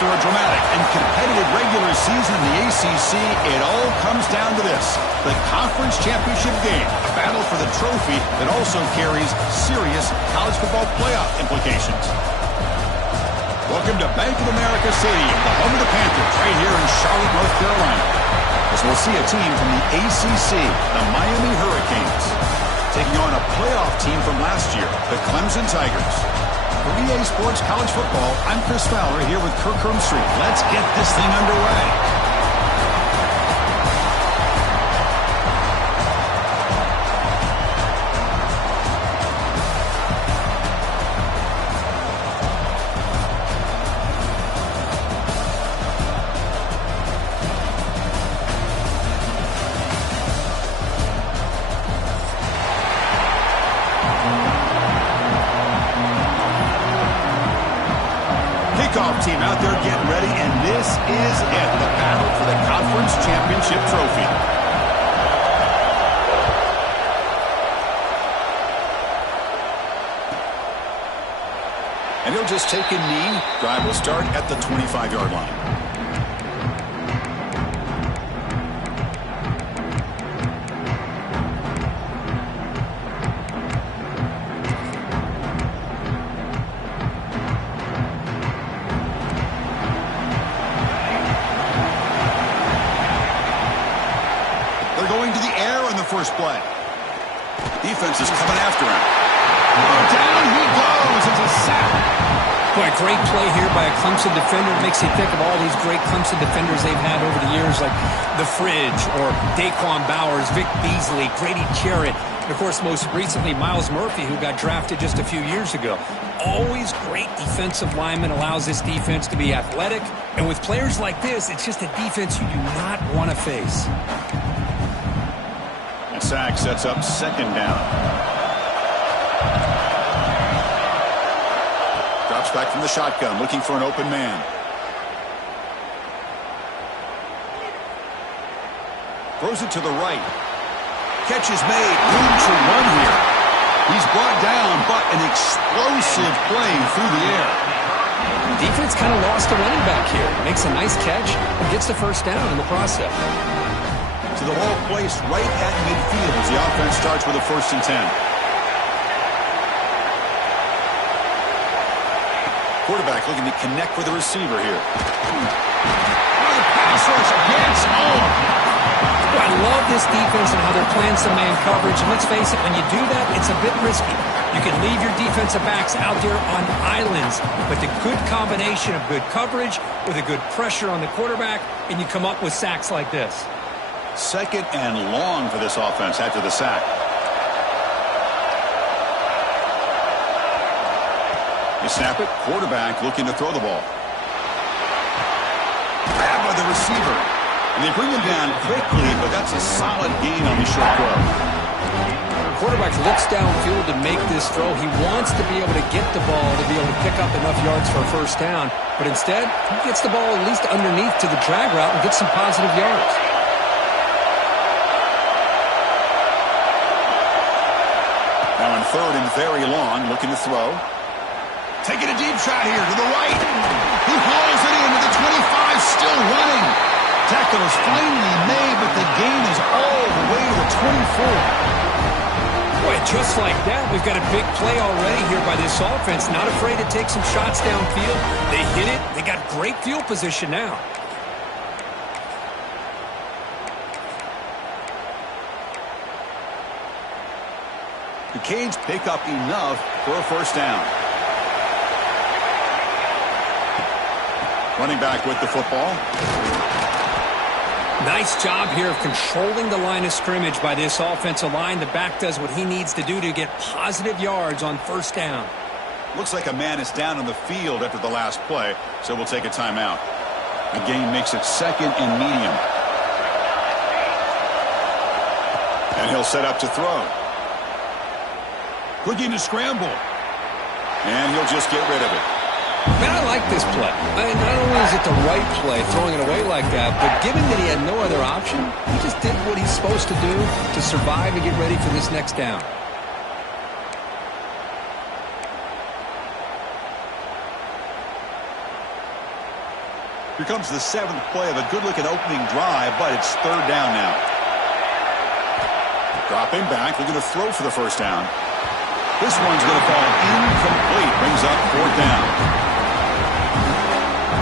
After a dramatic and competitive regular season in the ACC, it all comes down to this: the conference championship game, a battle for the trophy that also carries serious college football playoff implications. Welcome to Bank of America Stadium, the home of the Panthers, right here in Charlotte, North Carolina, as we'll see a team from the ACC, the Miami Hurricanes, taking on a playoff team from last year, the Clemson Tigers. For EA Sports College Football, I'm Chris Fowler here with Kirk Hermstreet. Let's get this thing underway. Kickoff team out there getting ready, and this is it, the battle for the conference championship trophy. And he'll just take a knee. Drive will start at the 25-yard line. First play. Defense is coming after him. Oh, down he goes. It's a sack. Boy, great play here by a Clemson defender. It makes you think of all these great Clemson defenders they've had over the years, like The Fridge or Daquan Bowers, Vic Beasley, Grady Jarrett, and, of course, most recently, Myles Murphy, who got drafted just a few years ago. Always great defensive lineman, allows this defense to be athletic. And with players like this, it's just a defense you do not want to face. Sack sets up second down. Drops back from the shotgun, looking for an open man. Throws it to the right. Catch is made. Room to run here. He's brought down, but an explosive play through the air. Defense kind of lost the running back here. Makes a nice catch and gets the first down in the process. To the ball placed right at midfield as the offense starts with a 1st and 10. Quarterback looking to connect with the receiver here. Oh, the pass rush gets on. I love this defense and how they're playing some man coverage. And let's face it, when you do that, it's a bit risky. You can leave your defensive backs out there on islands, but the good combination of good coverage with a good pressure on the quarterback, and you come up with sacks like this. Second and long for this offense after the sack. You snap it. Quarterback looking to throw the ball. Grab by the receiver. And they bring him down quickly, but that's a solid gain on the short throw. Quarterback looks downfield to make this throw. He wants to be able to get the ball to be able to pick up enough yards for a first down. But instead, he gets the ball at least underneath to the drag route and gets some positive yards. Now on 3rd and very long, looking to throw. Taking a deep shot here to the right. He hauls it in to the 25, still running. Tackle is finally made, but the gain is all the way to the 24. Boy, just like that, we've got a big play already here by this offense. Not afraid to take some shots downfield. They hit it. They got great field position now. The Canes pick up enough for a first down. Running back with the football. Nice job here of controlling the line of scrimmage by this offensive line. The back does what he needs to do to get positive yards on first down. Looks like a man is down on the field after the last play, so we'll take a timeout. The game makes it 2nd and medium. And he'll set up to throw. Looking to scramble. And he'll just get rid of it. Man, I like this play. Not only is it the right play, throwing it away like that, but given that he had no other option, he just did what he's supposed to do to survive and get ready for this next down. Here comes the 7th play of a good-looking opening drive, but it's 3rd down now. Dropping back, looking to throw for the first down. This one's going to fall incomplete. Brings up 4th down.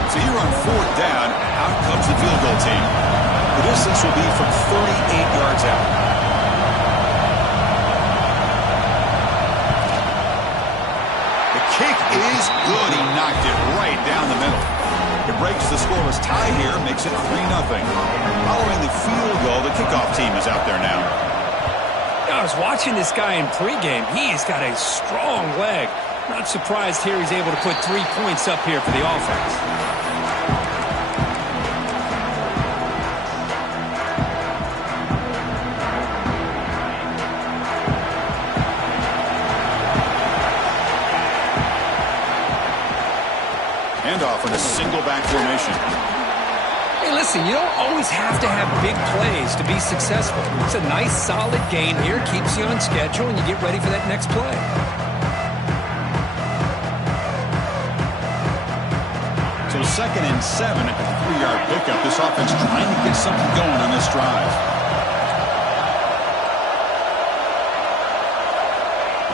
So here on 4th down, out comes the field goal team. The distance will be from 38 yards out. The kick is good. He knocked it right down the middle. It breaks the scoreless tie here, makes it 3-0. Following the field goal, the kickoff team is out there now. I was watching this guy in pregame. He's got a strong leg. Not surprised here he's able to put 3 points up here for the offense. Handoff in a single back formation. Hey, listen, you don't always have to have big plays to be successful. It's a nice, solid gain here. Keeps you on schedule, and you get ready for that next play. So 2nd and 7 at the 3-yard pickup. This offense trying to get something going on this drive.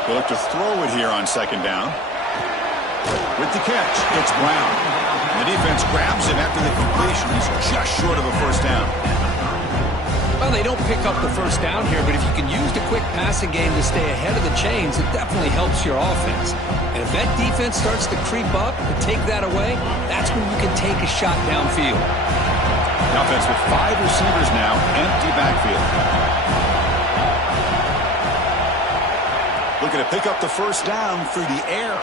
They look to throw it here on 2nd down. With the catch, it's Brown. And the defense grabs him after the completion. He's just short of a first down. Well, they don't pick up the first down here, but if you can use the quick passing game to stay ahead of the chains, it definitely helps your offense. And if that defense starts to creep up and take that away, that's when you can take a shot downfield. The offense with 5 receivers now, empty backfield. Looking to pick up the first down through the air.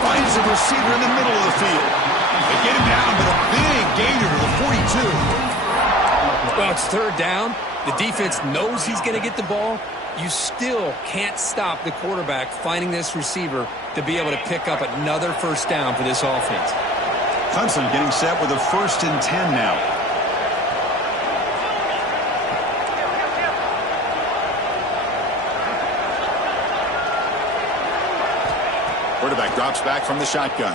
Finds a receiver in the middle of the field. They get him down, but a big gainer to the 42. Well, it's 3rd down. The defense knows he's going to get the ball. You still can't stop the quarterback finding this receiver to be able to pick up another first down for this offense. Clemson getting set with a 1st and 10 now. Quarterback drops back from the shotgun.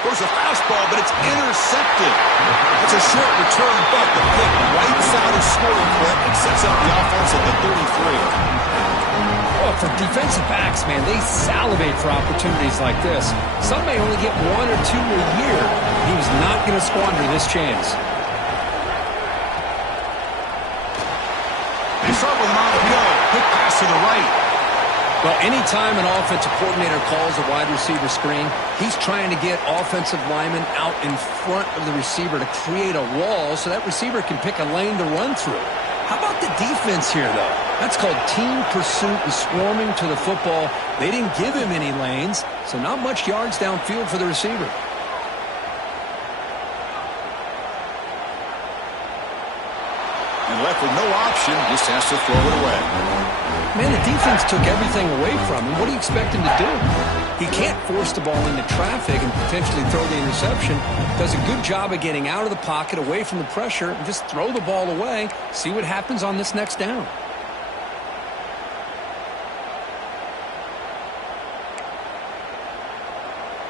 There's a fastball, but it's intercepted. It's a short return, but the pick wipes out a scoring threat and sets up the offense at the 33. Well, for defensive backs, man, they salivate for opportunities like this. Some may only get 1 or 2 a year. He was not going to squander this chance. They start with an RPO. Quick pass to the right. Well, anytime an offensive coordinator calls a wide receiver screen, he's trying to get offensive linemen out in front of the receiver to create a wall so that receiver can pick a lane to run through. How about the defense here, though? That's called team pursuit and swarming to the football. They didn't give him any lanes, so not much yards downfield for the receiver. And left with no option, just has to throw it away. Man, the defense took everything away from him. What do you expect him to do? He can't force the ball into traffic and potentially throw the interception. Does a good job of getting out of the pocket, away from the pressure, and just throw the ball away. See what happens on this next down.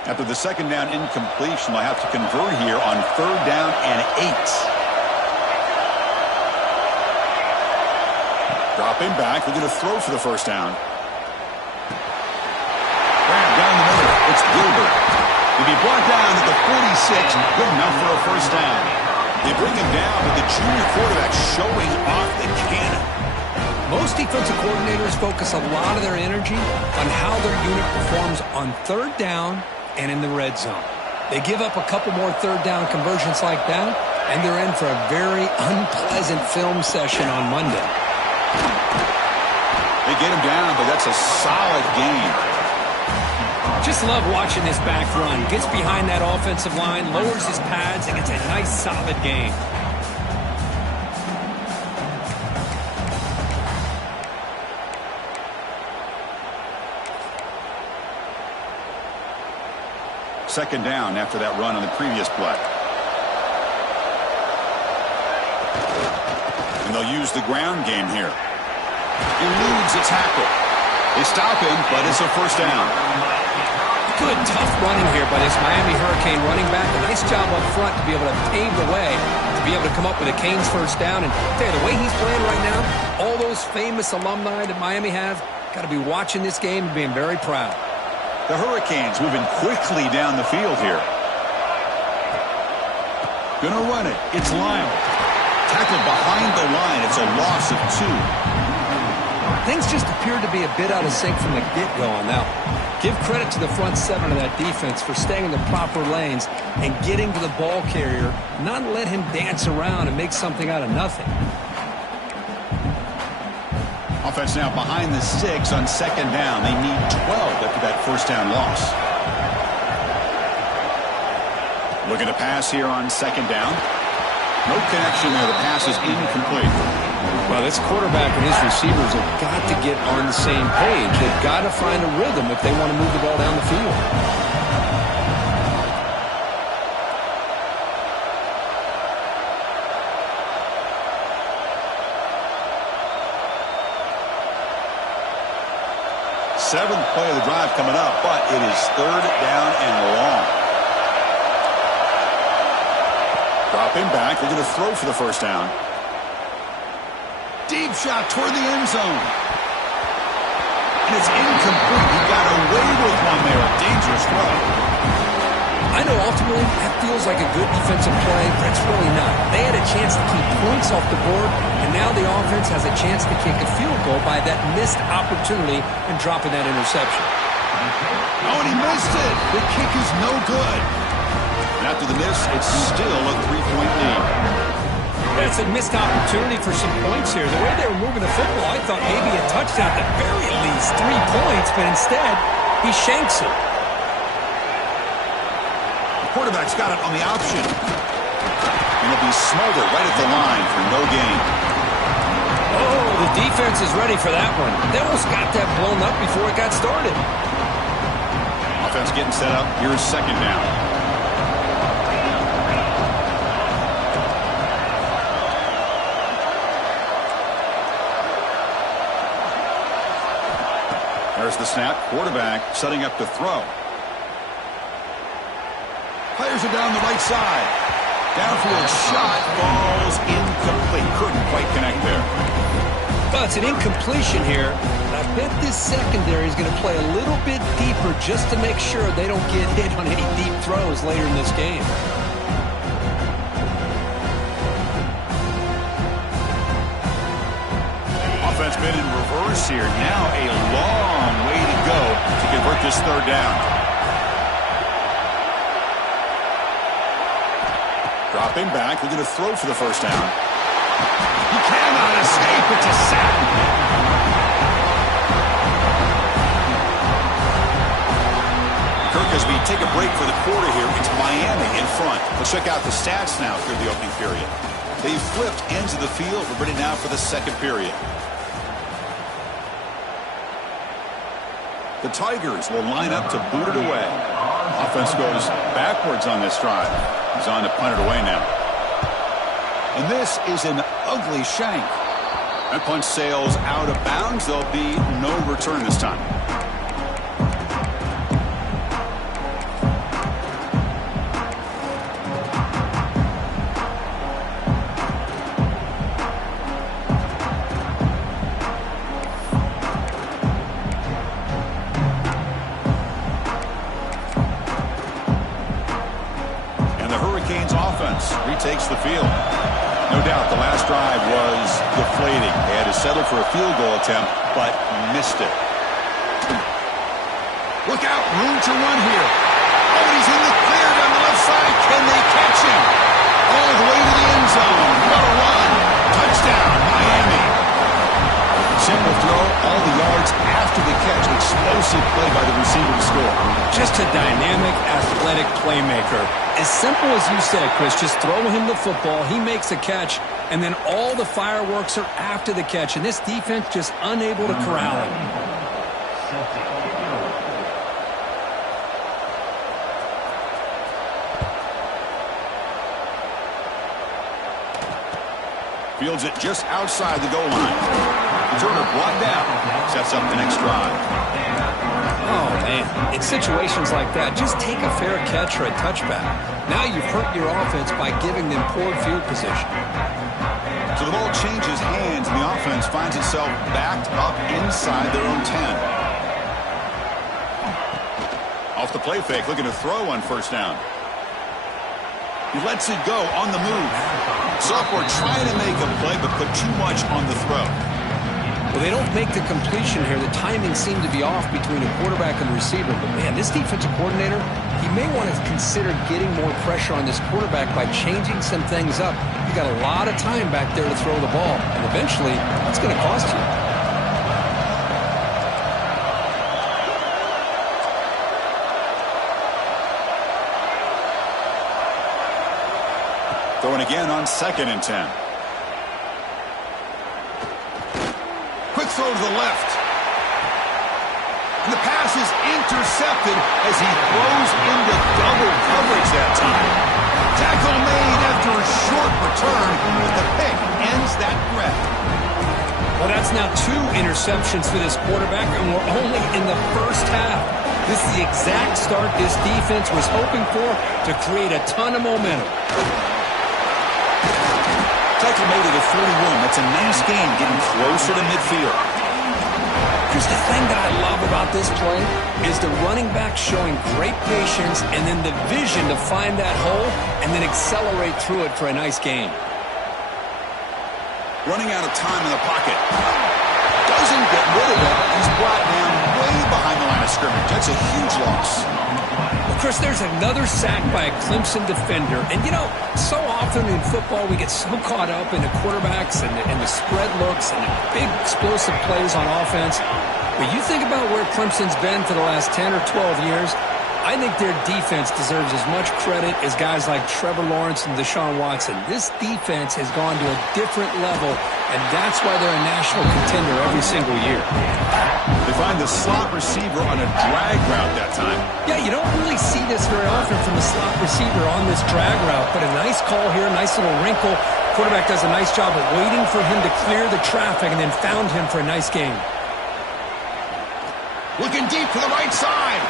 After the 2nd down incompletion, they'll have to convert here on 3rd down and 8. Dropping back, looking to throw for the first down. Grab down the middle. It's Gilbert. He'll be brought down at the 46, good enough for a first down. They bring him down, but the junior quarterback showing off the cannon. Most defensive coordinators focus a lot of their energy on how their unit performs on 3rd down and in the red zone. They give up a couple more 3rd down conversions like that, and they're in for a very unpleasant film session on Monday. They get him down, but that's a solid gain. Just love watching this back run. Gets behind that offensive line, lowers his pads, and gets a nice, solid gain. Second down after that run on the previous play. And they'll use the ground game here. Eludes a tackle. They stop him, but it's a first down. Good, tough running here by this Miami Hurricane running back. A nice job up front to be able to pave the way, to be able to come up with a Canes first down. And tell you, the way he's playing right now, all those famous alumni that Miami have, got to be watching this game and being very proud. The Hurricanes moving quickly down the field here. Gonna run it. It's Lyle. Tackled behind the line. It's a loss of 2. Things just appeared to be a bit out of sync from the get-go on that one. Give credit to the front 7 of that defense for staying in the proper lanes and getting to the ball carrier, not let him dance around and make something out of nothing. Offense now behind the 6 on second down. They need 12 after that first down loss. Looking to pass here on second down. No connection there. The pass is incomplete. Well, this quarterback and his receivers have got to get on the same page. They've got to find a rhythm if they want to move the ball down the field. Seventh play of the drive coming up, but it is third down and long. Dropping back. They're going to throw for the first down. Deep shot toward the end zone. And it's incomplete. He got away with one there. A dangerous throw. I know ultimately that feels like a good defensive play, but it's really not. They had a chance to keep points off the board, and now the offense has a chance to kick a field goal by that missed opportunity and dropping that interception. Oh, and he missed it. The kick is no good. And after the miss, it's still a 3-point lead. It's a missed opportunity for some points here. The way they were moving the football, I thought maybe a touchdown, at the very least 3 points, but instead, he shanks it. The quarterback's got it on the option. And it'll be smothered right at the line for no gain. Oh, the defense is ready for that one. They almost got that blown up before it got started. Offense getting set up. Here's second down. There's the snap. Quarterback setting up to throw. Fires it down the right side. Downfield shot. Falls incomplete. Couldn't quite connect there. Well, it's an incompletion here. I bet this secondary is going to play a little bit deeper just to make sure they don't get hit on any deep throws later in this game. Offense been in reverse here. Now a long way to go to convert this third down. Dropping back. We're going to throw for the first down. He cannot escape. It's a sack. Kirkby take a break for the quarter here. It's Miami in front. Let's check out the stats now through the opening period. They've flipped ends of the field. We're ready now for the second period. The Tigers will line up to boot it away. Offense goes backwards on this drive. He's on to punt it away now. And this is an ugly shank. That punt sails out of bounds. There'll be no return this time. Takes the field. No doubt the last drive was deflating. They had to settle for a field goal attempt, but missed it. Look out, room to run here. Oh, he's in the clear down the left side. Can they catch him? All the way to the end zone. What a run. Touchdown, Miami. Simple throw, all the yards after the catch. Explosive play by the receiver to score. Just a dynamic, athletic playmaker. As simple as you said, Chris, just throw him the football, he makes a catch, and then all the fireworks are after the catch, and this defense just unable to corral him. Fields it just outside the goal line. Turner brought down. Sets up the next drive. Oh, man. In situations like that, just take a fair catch or a touchback. Now you've hurt your offense by giving them poor field position. So the ball changes hands, and the offense finds itself backed up inside their own 10. Off the play fake, looking to throw on first down. He lets it go on the move. Sophomore trying to make a play, but put too much on the throw. Well, they don't make the completion here. The timing seemed to be off between a quarterback and the receiver. But, man, this defensive coordinator, he may want to consider getting more pressure on this quarterback by changing some things up. You got a lot of time back there to throw the ball, and eventually it's going to cost you. Throwing again on 2nd and 10. Quick throw to the left. And the pass is intercepted as he throws into double coverage that time. Tackle made after a short return, but the pick ends that threat. Well, that's now 2 interceptions for this quarterback, and we're only in the first half. This is the exact start this defense was hoping for to create a ton of momentum. Tackle made it at 41. That's a nice gain, getting closer to midfield. Here's the thing that I love about this play is the running back showing great patience and then the vision to find that hole and then accelerate through it for a nice gain. Running out of time in the pocket. Doesn't get rid of it. He's brought down way behind the line of scrimmage. That's a huge loss. Well, Chris, there's another sack by a Clemson defender. And, you know, so often in football we get so caught up in the quarterbacks and the spread looks and the big explosive plays on offense. But you think about where Clemson's been for the last 10 or 12 years, I think their defense deserves as much credit as guys like Trevor Lawrence and Deshaun Watson. This defense has gone to a different level, and that's why they're a national contender every single year. They find the slot receiver on a drag route that time. Yeah, you don't really see this very often from the slot receiver on this drag route, but a nice call here, nice little wrinkle. Quarterback does a nice job of waiting for him to clear the traffic and then found him for a nice gain. Looking deep to the right side.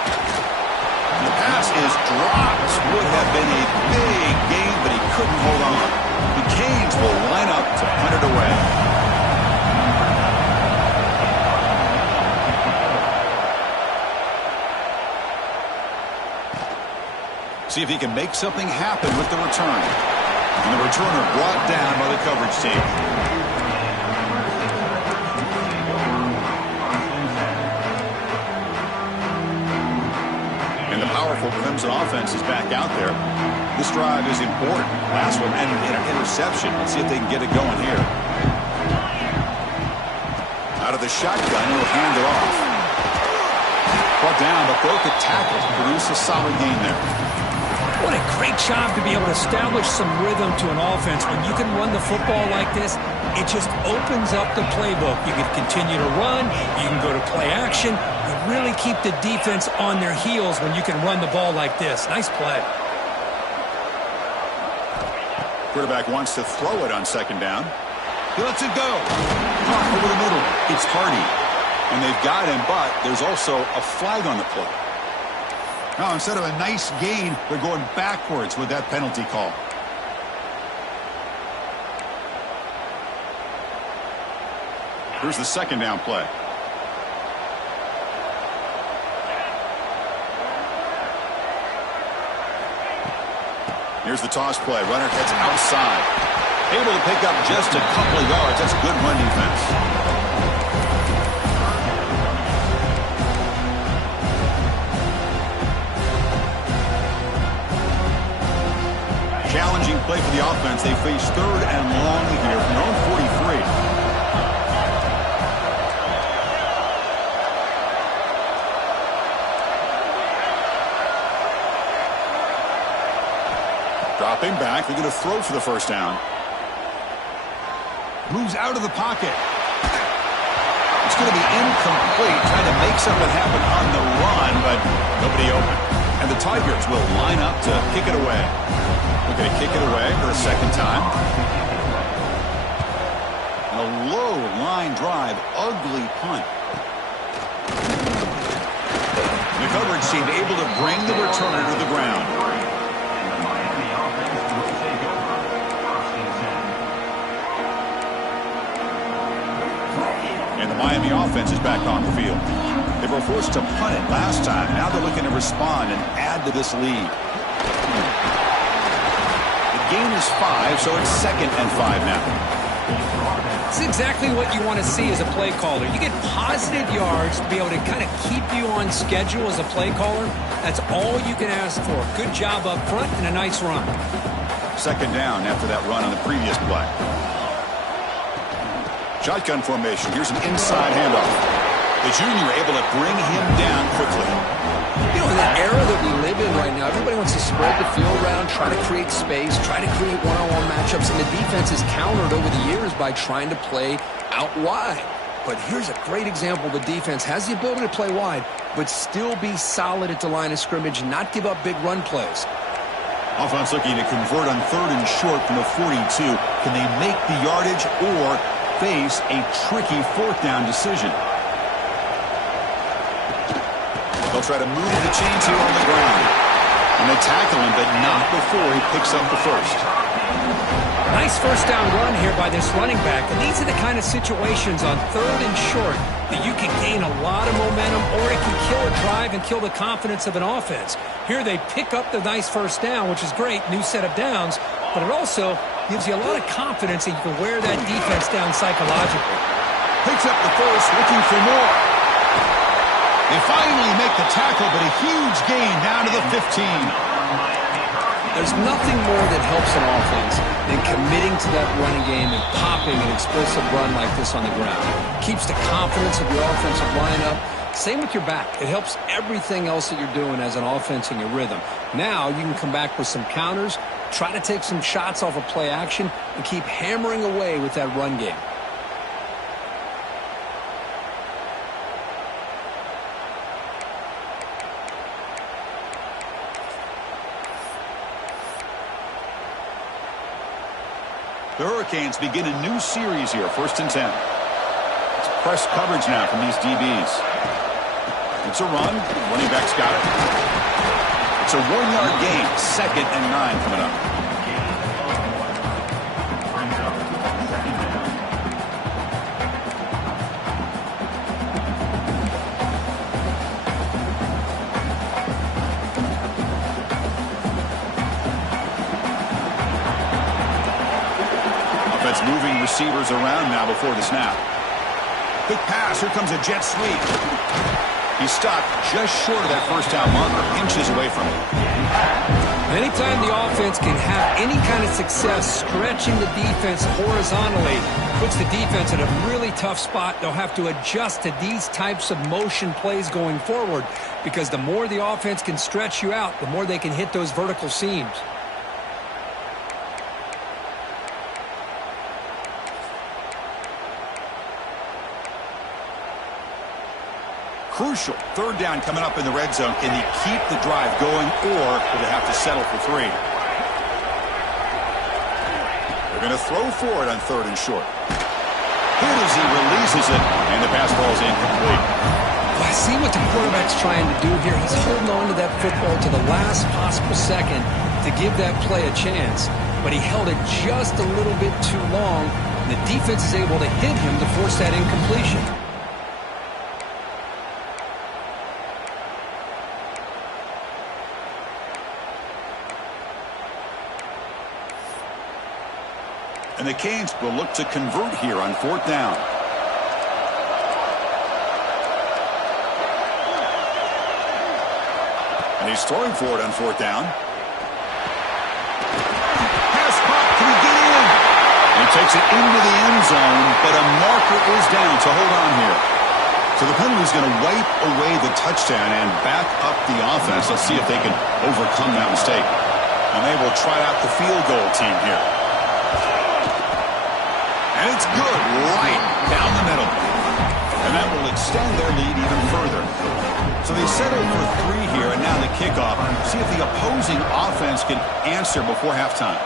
The pass is dropped. Would have been a big gain, but he couldn't hold on. The Canes will line up to punt it away. See if he can make something happen with the return. And the returner brought down by the coverage team. And the powerful Clemson offense is back out there. This drive is important. Last one ended in an interception. Let's see if they can get it going here. Out of the shotgun, he'll hand it off. Brought down, but broke a tackle to produce a solid gain there. What a great job to be able to establish some rhythm to an offense. When you can run the football like this, it just opens up the playbook. You can continue to run. You can go to play action. You really keep the defense on their heels when you can run the ball like this. Nice play. Quarterback wants to throw it on 2nd down. He lets it go. Caught over the middle. It's Hardy. And they've got him, but there's also a flag on the play. Now, instead of a nice gain, they're going backwards with that penalty call. Here's the 2nd down play. Here's the toss play. Runner heads outside. Able to pick up just a couple of yards. That's good run defense. Challenging play for the offense. They face 3rd and long here from their own 43. Dropping back. They're going to throw for the 1st down. Moves out of the pocket. It's going to be incomplete. Trying to make something happen on the run, but nobody open. And the Tigers will line up to kick it away. We're going to kick it away for the 2nd time. A low line drive, ugly punt. coverage team able to bring the returner to the ground. And the Miami offense is back on the field. They were forced to punt it last time. Now they're looking to respond and add to this lead. The gain is 5, so it's 2nd and 5 now. It's exactly what you want to see as a play caller. You get positive yards to be able to kind of keep you on schedule as a play caller. That's all you can ask for. Good job up front and a nice run. 2nd down after that run on the previous play. Shotgun formation. Here's an inside handoff. The junior able to bring him down quickly. You know, in the era that we live in right now, everybody wants to spread the field around, try to create space, try to create one-on-one matchups, and the defense is countered over the years by trying to play out wide. But here's a great example. The defense has the ability to play wide, but still be solid at the line of scrimmage, not give up big run plays. Offense looking to convert on 3rd and short from the 42. Can they make the yardage or face a tricky 4th down decision? They'll try to move the chains here on the ground. And they tackle him, but not before he picks up the first. Nice first down run here by this running back. And these are the kind of situations on 3rd and short that you can gain a lot of momentum, or it can kill a drive and kill the confidence of an offense. Here they pick up the nice first down, which is great, new set of downs, but it also gives you a lot of confidence that you can wear that defense down psychologically. Picks up the first, looking for more. They finally make the tackle, but a huge gain down to the 15. There's nothing more that helps an offense than committing to that running game and popping an explosive run like this on the ground. Keeps the confidence of your offensive lineup. Same with your back. It helps everything else that you're doing as an offense in your rhythm. Now you can come back with some counters, try to take some shots off of play action, and keep hammering away with that run game. The Hurricanes begin a new series here, 1st and 10. It's press coverage now from these DBs. It's a run. Running back's got it. It's a 1-yard gain. 2nd and 9 coming up. Moving receivers around now before the snap. Quick pass. Here comes a jet sweep. He's stopped just short of that first down marker, inches away from it. Anytime the offense can have any kind of success stretching the defense horizontally, puts the defense in a really tough spot. They'll have to adjust to these types of motion plays going forward, because the more the offense can stretch you out, the more they can hit those vertical seams. Crucial 3rd down coming up in the red zone. Can he keep the drive going, or will they have to settle for 3? They're going to throw for it on 3rd and short. Here as he releases it, and the pass ball is incomplete. Well, I see what the quarterback's trying to do here. He's holding on to that football to the last possible second to give that play a chance, but he held it just a little bit too long. The defense is able to hit him to force that incompletion. And the Canes will look to convert here on 4th down. And he's throwing for it on 4th down. Pass pop, can he get in? And he takes it into the end zone, but a marker is down to hold on here. So the penalty is going to wipe away the touchdown and back up the offense. Let's see if they can overcome that mistake. And they will try out the field goal team here. And it's good, right down the middle. And that will extend their lead even further. So they settle for 3 here, and now the kickoff. See if the opposing offense can answer before halftime.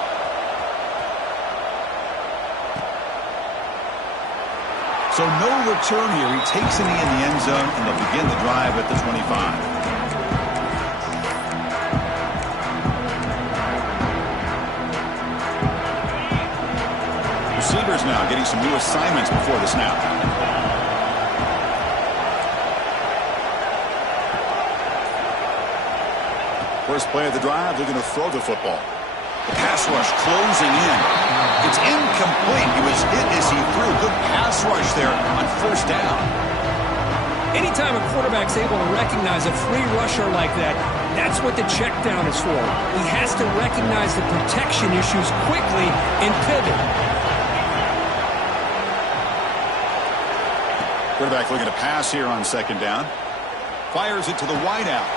So no return here. He takes it in the end zone, and they'll begin the drive at the 25. receivers now getting some new assignments before the snap. First play of the drive, they're going to throw the football. The pass rush closing in. It's incomplete. He was hit as he threw. Good pass rush there on first down. Anytime a quarterback's able to recognize a free rusher like that, that's what the check down is for. He has to recognize the protection issues quickly and pivot. Quarterback looking to pass here on second down. Fires it to the wideout.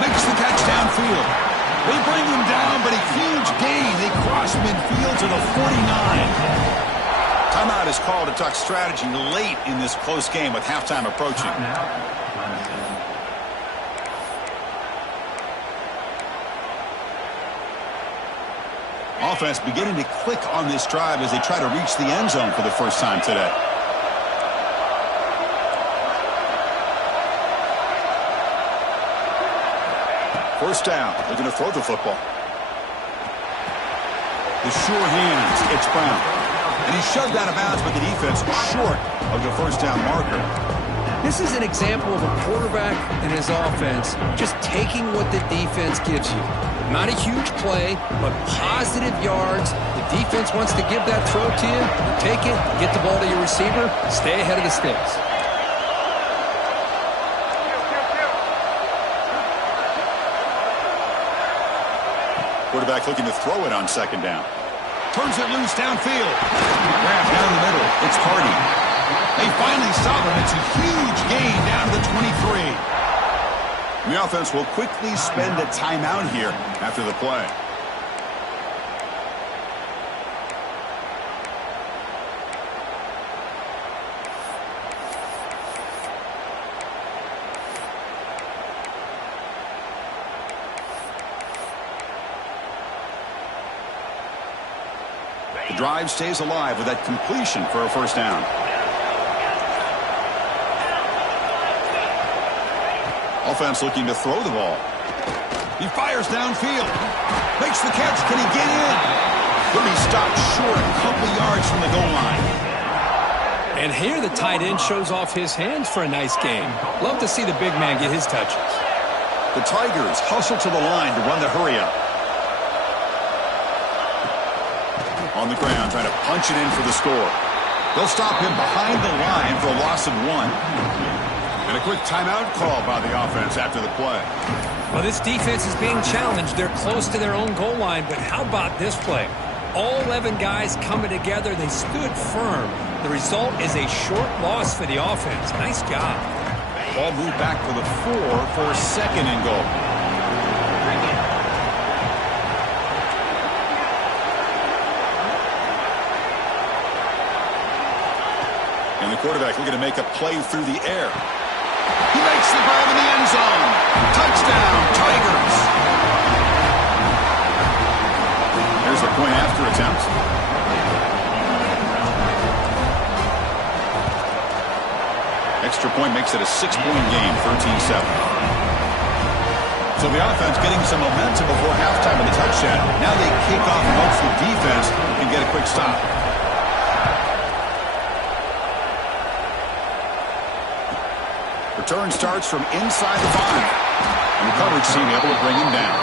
Makes the catch downfield. They bring him down, but a huge gain. They cross midfield to the 49. Timeout is called to talk strategy late in this close game with halftime approaching. Offense beginning to click on this drive as they try to reach the end zone for the first time today. First down. They're going to throw the football. The sure hands. It's Brown. And he's shoved out of bounds by the defense short of the first down marker. This is an example of a quarterback and his offense just taking what the defense gives you. Not a huge play, but positive yards. The defense wants to give that throw to you. You take it, get the ball to your receiver, stay ahead of the sticks. Quarterback looking to throw it on second down. Turns it loose downfield. Grab down the middle. It's Hardy. They finally stop him. It's a huge gain down to the 23. The offense will quickly spend a timeout here after the play. The drive stays alive with that completion for a first down. Offense looking to throw the ball. He fires downfield. Makes the catch. Can he get in? Will be stopped short a couple yards from the goal line. And here the tight end shows off his hands for a nice game. Love to see the big man get his touches. The Tigers hustle to the line to run the hurry up. On the ground, trying to punch it in for the score. They'll stop him behind the line for a loss of 1. And a quick timeout call by the offense after the play. Well, this defense is being challenged. They're close to their own goal line, but how about this play? All 11 guys coming together. They stood firm. The result is a short loss for the offense. Nice job. Ball moved back to the 4 for a second and goal. And the quarterback looking to make a play through the air. He makes the grab in the end zone. Touchdown, Tigers. Here's the point after attempt. Extra point makes it a 6-point game, 13-7. So the offense getting some momentum before halftime with a touchdown. Now they kick off and hopes the defense can get a quick stop. Return starts from inside the 5. And the coverage team able to bring him down.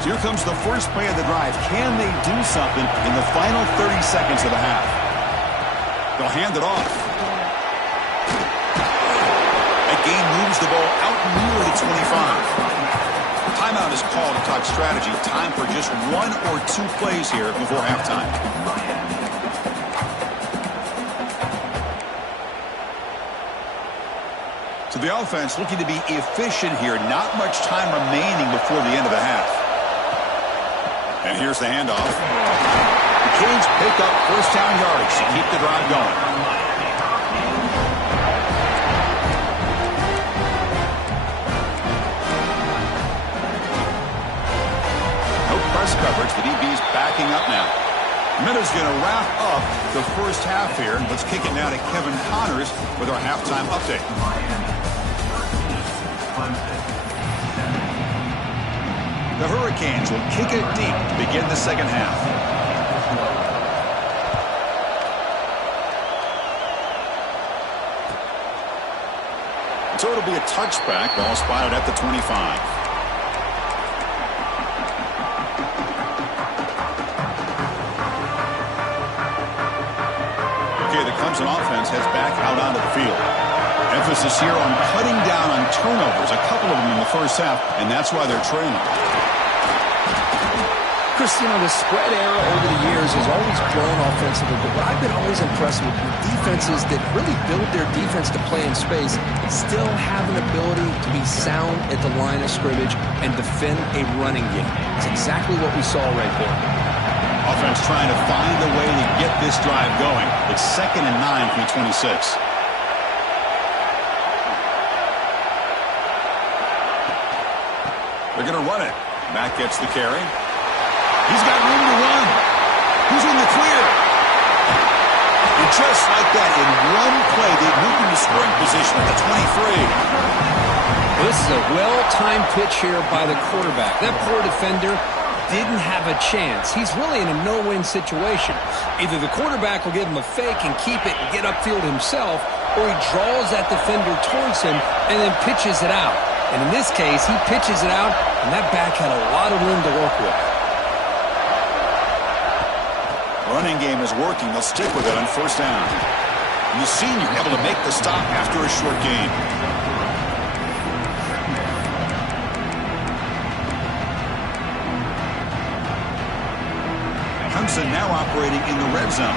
So here comes the first play of the drive. Can they do something in the final 30 seconds of the half? They'll hand it off. That gain moves the ball out near the 25. Timeout is called to talk strategy. Time for just 1 or 2 plays here before halftime. So the offense looking to be efficient here. Not much time remaining before the end of the half. And here's the handoff. The Canes pick up first down yards to keep the drive going. Coverage. The DB's backing up now. Minuta's going to wrap up the first half here. Let's kick it now to Kevin Connors with our halftime update. The Hurricanes will kick it deep to begin the second half. So it'll be a touchback, ball spotted at the 25. Okay, the Clemson offense heads back out onto the field. Emphasis here on cutting down on turnovers, a couple of them in the first half, and that's why they're trailing. Chris, the spread era over the years has always grown offensively, but what I've been always impressed with defenses that really build their defense to play in space still have an ability to be sound at the line of scrimmage and defend a running game. It's exactly what we saw right there. Offense trying to find a way to get this drive going. It's 2nd and 9 from the 26. They're going to run it. Mack gets the carry. He's got room to run. Who's in the clear? And just like that, in one play, they moved into scoring position at the 23. This is a well-timed pitch here by the quarterback. That poor defender didn't have a chance. He's really in a no-win situation. Either the quarterback will give him a fake and keep it and get upfield himself, or he draws that defender towards him and then pitches it out. And in this case, he pitches it out, and that back had a lot of room to work with. Running game is working. They'll stick with it on first down. And the senior able to make the stop after a short gain. Clemson now operating in the red zone.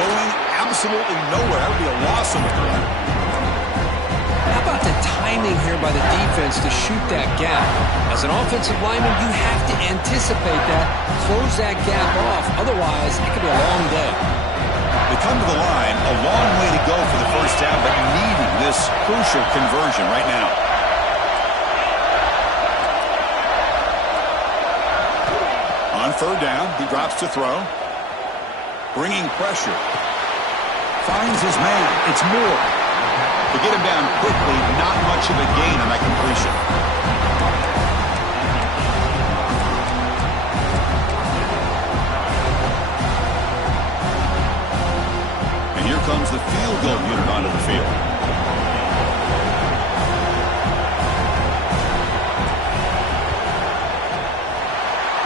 Going absolutely nowhere. That would be a loss of the play. How about the timing here by the defense to shoot that gap? As an offensive lineman, you have to anticipate that, close that gap off. Otherwise, it could be a long day. They come to the line, a long way to go for the first down, but needing this crucial conversion right now. On third down, he drops to throw. Bringing pressure. Finds his man. It's Moore. To get him down quickly, not much of a gain on that completion. And here comes the field goal unit onto the field.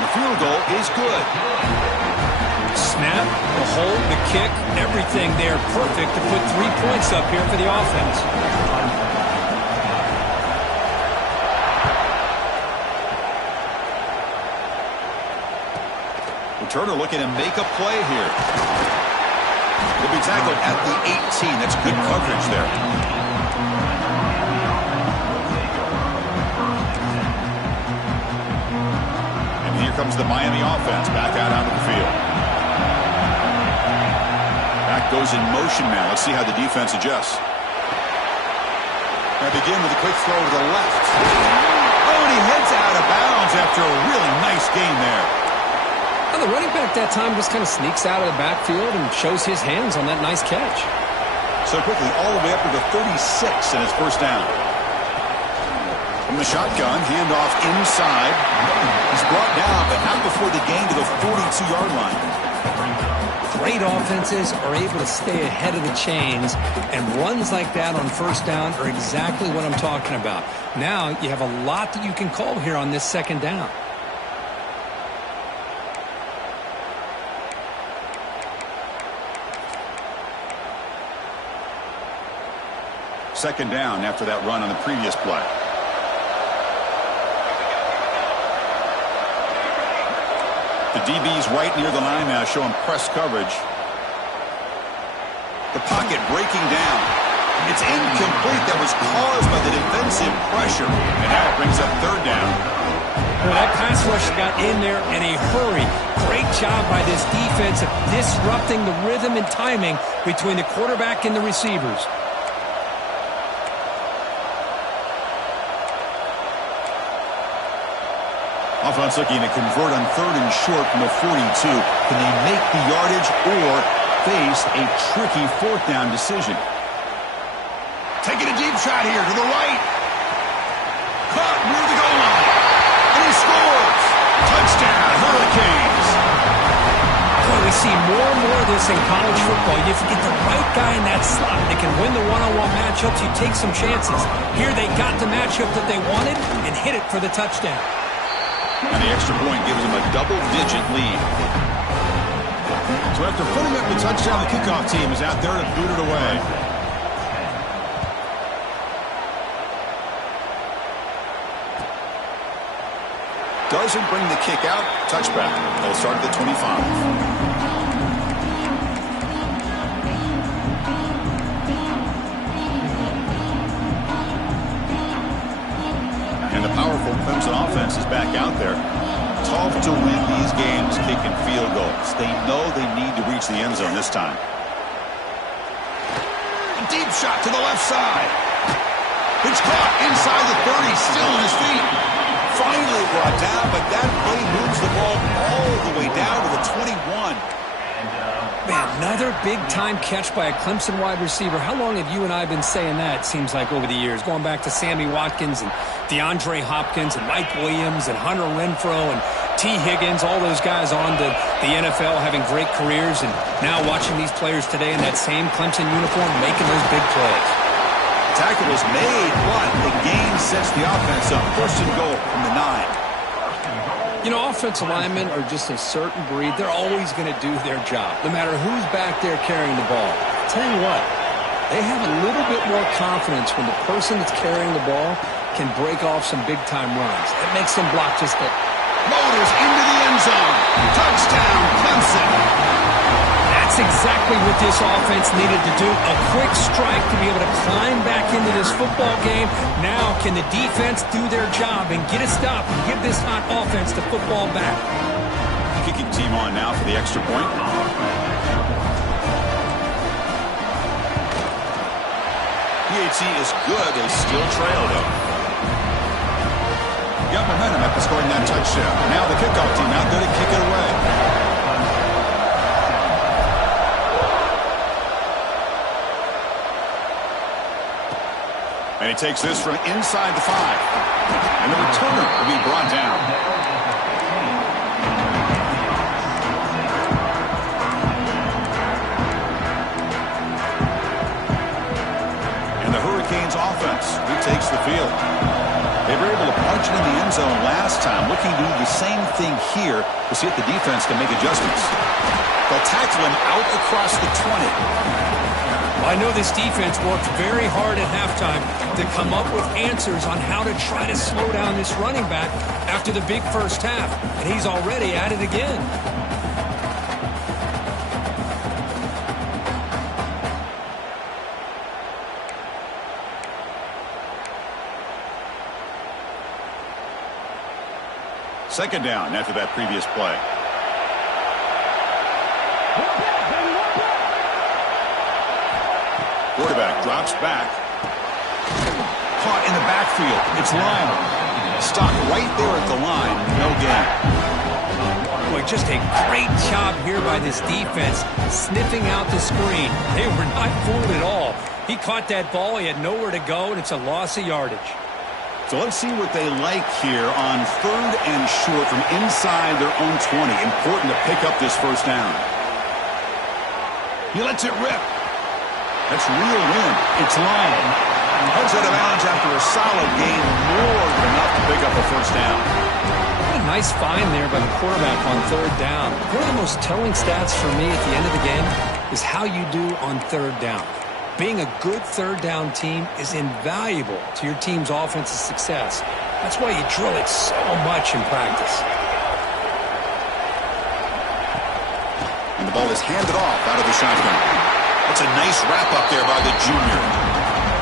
The field goal is good. Snap, the hold, the kick, everything there perfect to put 3 points up here for the offense. Returner looking to make a play here. He'll be tackled at the 18. That's good coverage there. And here comes the Miami offense back out onto the field. Goes in motion now. Let's see how the defense adjusts. They begin with a quick throw to the left. Oh, and he heads out of bounds after a really nice gain there. Well, the running back that time just kind of sneaks out of the backfield and shows his hands on that nice catch. So quickly, all the way up to the 36 in his first down. From the shotgun, handoff inside. He's brought down, but not before the gain to the 42-yard line. Great offenses are able to stay ahead of the chains, and runs like that on first down are exactly what I'm talking about. Now you have a lot that you can call here on this second down. Second down after that run on the previous play. The DB's right near the line now, showing press coverage. The pocket breaking down. It's incomplete. That was caused by the defensive pressure. And now it brings up third down. Well, that pass rush got in there in a hurry. Great job by this defense of disrupting the rhythm and timing between the quarterback and the receivers. Offense looking to convert on 3rd and short from the 42. Can they make the yardage or face a tricky 4th down decision? Taking a deep shot here to the right. Caught near the goal line. And he scores. Touchdown, Hurricanes. Boy, we see more and more of this in college football. If you get the right guy in that slot, they can win the one-on-one matchups. You take some chances. Here they got the matchup that they wanted and hit it for the touchdown. And the extra point gives them a double-digit lead. So after putting up the touchdown, the kickoff team is out there to boot it away. Doesn't bring the kick out. Touchback. They'll start at the 25. And the powerful Clemson offense is back out there. Tough to win these games kicking field goals. They know they need to reach the end zone this time. A deep shot to the left side. It's caught inside the 30, still on his feet. Finally brought down, but that play moves the ball all the way down to the 21. Man, another big-time catch by a Clemson wide receiver. How long have you and I been saying that, seems like, over the years? Going back to Sammy Watkins and DeAndre Hopkins and Mike Williams and Hunter Renfrow and T. Higgins, all those guys on to the NFL having great careers, and now watching these players today in that same Clemson uniform making those big plays. Tackle was made, but the gain sets the offense up. 1st and goal from the 9. You know, offensive linemen are just a certain breed. They're always going to do their job, no matter who's back there carrying the ball. I'll tell you what, they have a little bit more confidence when the person that's carrying the ball can break off some big-time runs. It makes them block just a... Motors into the end zone. Touchdown, Clemson. That's exactly what this offense needed to do. A quick strike to be able to climb back into this football game. Now can the defense do their job and get a stop and give this hot offense the football back? Kicking team on now for the extra point. PAT is good. They still trail, though. Got momentum after scoring that touchdown. Now the kickoff team out there to kick it away. And he takes this from inside the 5. And the returner will be brought down. And the Hurricanes offense retakes the field. They were able to punch it in the end zone last time. Looking to do the same thing here to see if the defense can make adjustments. They'll tackle him out across the 20. I know this defense worked very hard at halftime to come up with answers on how to try to slow down this running back after the big first half, and he's already at it again. Second down after that previous play. Quarterback drops back. Caught in the backfield. It's Lionel. Stopped right there at the line. No gain. Boy, just a great job here by this defense, sniffing out the screen. They were not fooled at all. He caught that ball. He had nowhere to go, and it's a loss of yardage. So let's see what they like here on 3rd and short from inside their own 20. Important to pick up this first down. He lets it rip. That's real wind. It's Lyon. Heads out of bounds after a solid gain, more than enough to pick up a first down. What a nice find there by the quarterback on 3rd down. One of the most telling stats for me at the end of the game is how you do on 3rd down. Being a good 3rd down team is invaluable to your team's offensive success. That's why you drill it so much in practice. And the ball is handed off out of the shotgun. That's a nice wrap-up there by the junior.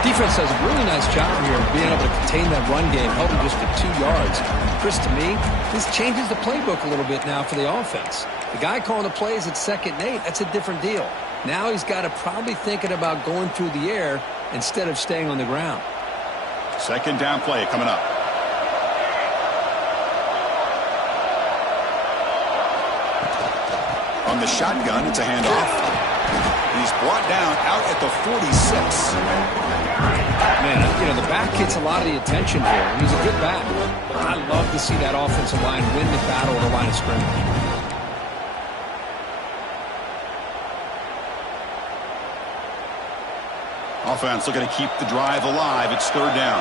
Defense does a really nice job here of being able to contain that run game, held it just to 2 yards. Chris, to me, this changes the playbook a little bit now for the offense. The guy calling the plays at 2nd and 8, that's a different deal. Now he's got to probably thinking about going through the air instead of staying on the ground. Second down play coming up. From the shotgun, it's a handoff. He's brought down out at the 46. Man, you know, the back gets a lot of the attention here, and he's a good back. I love to see that offensive line win the battle at the line of scrimmage. Offense looking to keep the drive alive. It's third down.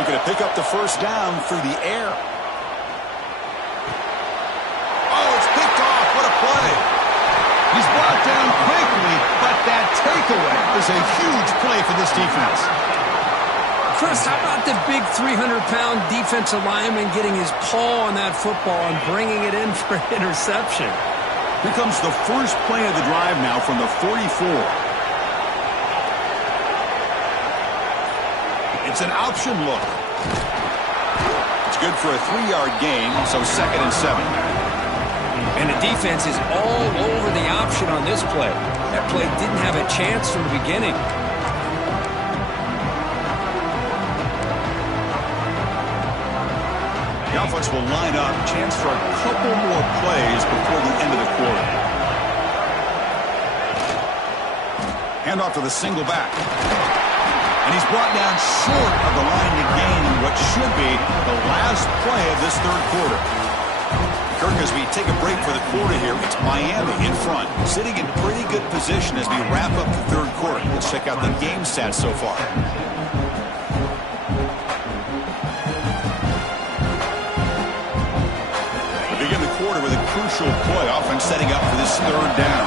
Looking to pick up the first down through the air. Oh, it's picked off. What a play. He's brought down quickly, but that takeaway is a huge play for this defense. Chris, how about the big 300-pound defensive lineman getting his paw on that football and bringing it in for an interception? Here comes the first play of the drive now from the 44. It's an option look. It's good for a 3-yard gain, so 2nd and 7. And the defense is all over the option on this play. That play didn't have a chance from the beginning. The offense will line up, chance for a couple more plays before the end of the quarter. Handoff to the single back. And he's brought down short of the line to gain in what should be the last play of this third quarter. Kirk, as we take a break for the quarter here, it's Miami in front, sitting in pretty good position as we wrap up the third quarter. Let's check out the game stats so far. We begin the quarter with a crucial play, offense setting up for this third down.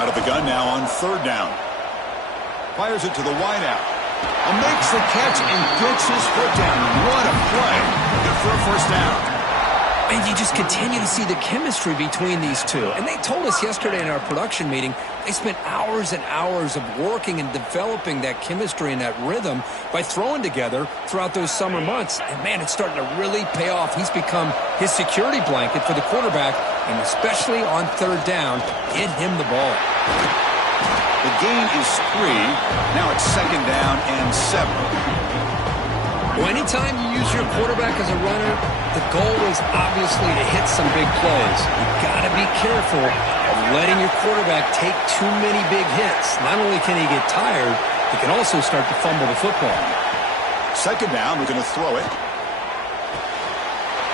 Out of the gun now on third down. Fires it to the wideout. Makes the catch and gets his foot down. What a play. Good for a first down. And you just continue to see the chemistry between these two. And they told us yesterday in our production meeting, they spent hours and hours of working and developing that chemistry and that rhythm by throwing together throughout those summer months. And, man, it's starting to really pay off. He's become his security blanket for the quarterback, and especially on third down, get him the ball. The gain is 3. Now it's 2nd down and 7. Well, anytime you use your quarterback as a runner, the goal is obviously to hit some big plays. You've got to be careful of letting your quarterback take too many big hits. Not only can he get tired, he can also start to fumble the football. 2nd down, we're going to throw it.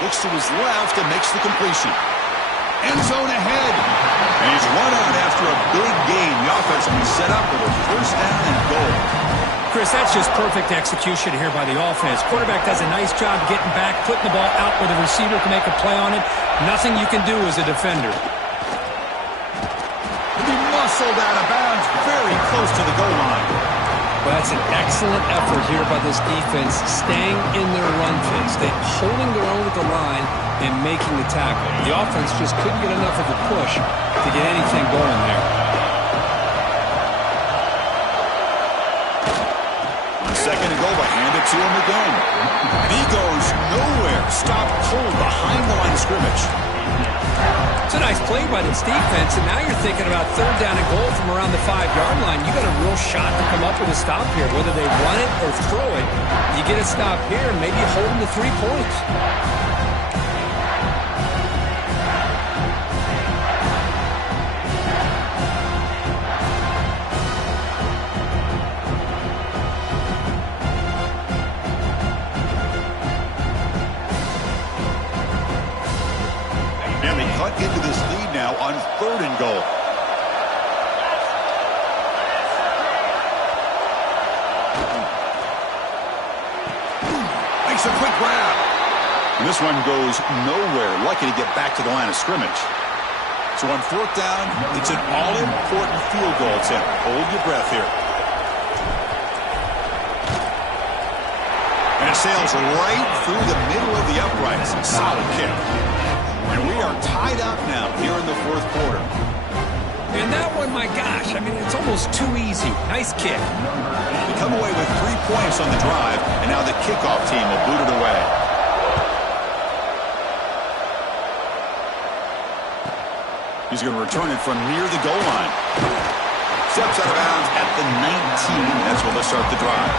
Looks to his left and makes the completion. End zone ahead. And he's run out after a big gain. The offense will be set up with a first down and goal. Chris, that's just perfect execution here by the offense. Quarterback does a nice job getting back, putting the ball out where the receiver can make a play on it. Nothing you can do as a defender. He muscled out of bounds very close to the goal line. Well, that's an excellent effort here by this defense, staying in their run phase. They're holding their own at the line and making the tackle. The offense just couldn't get enough of a push to get anything going there. On 2nd and goal, but hand it to him again. And he goes nowhere. Stopped cold behind the line of scrimmage. It's a nice play by this defense, and now you're thinking about third down and goal from around the 5-yard line. You got a real shot to come up with a stop here. Whether they run it or throw it, you get a stop here and maybe hold them to 3 points. Into this lead now on 3rd and goal. Makes a quick grab. And this one goes nowhere. Lucky to get back to the line of scrimmage. So on 4th down, it's an all-important field goal attempt. Hold your breath here. And it sails right through the middle of the uprights. Solid kick. And we are tied up now here in the 4th quarter. And that one, my gosh, I mean, it's almost too easy. Nice kick. We come away with 3 points on the drive, and now the kickoff team will boot it away. He's going to return it from near the goal line. steps out of bounds at the 19. That's where they'll start the drive.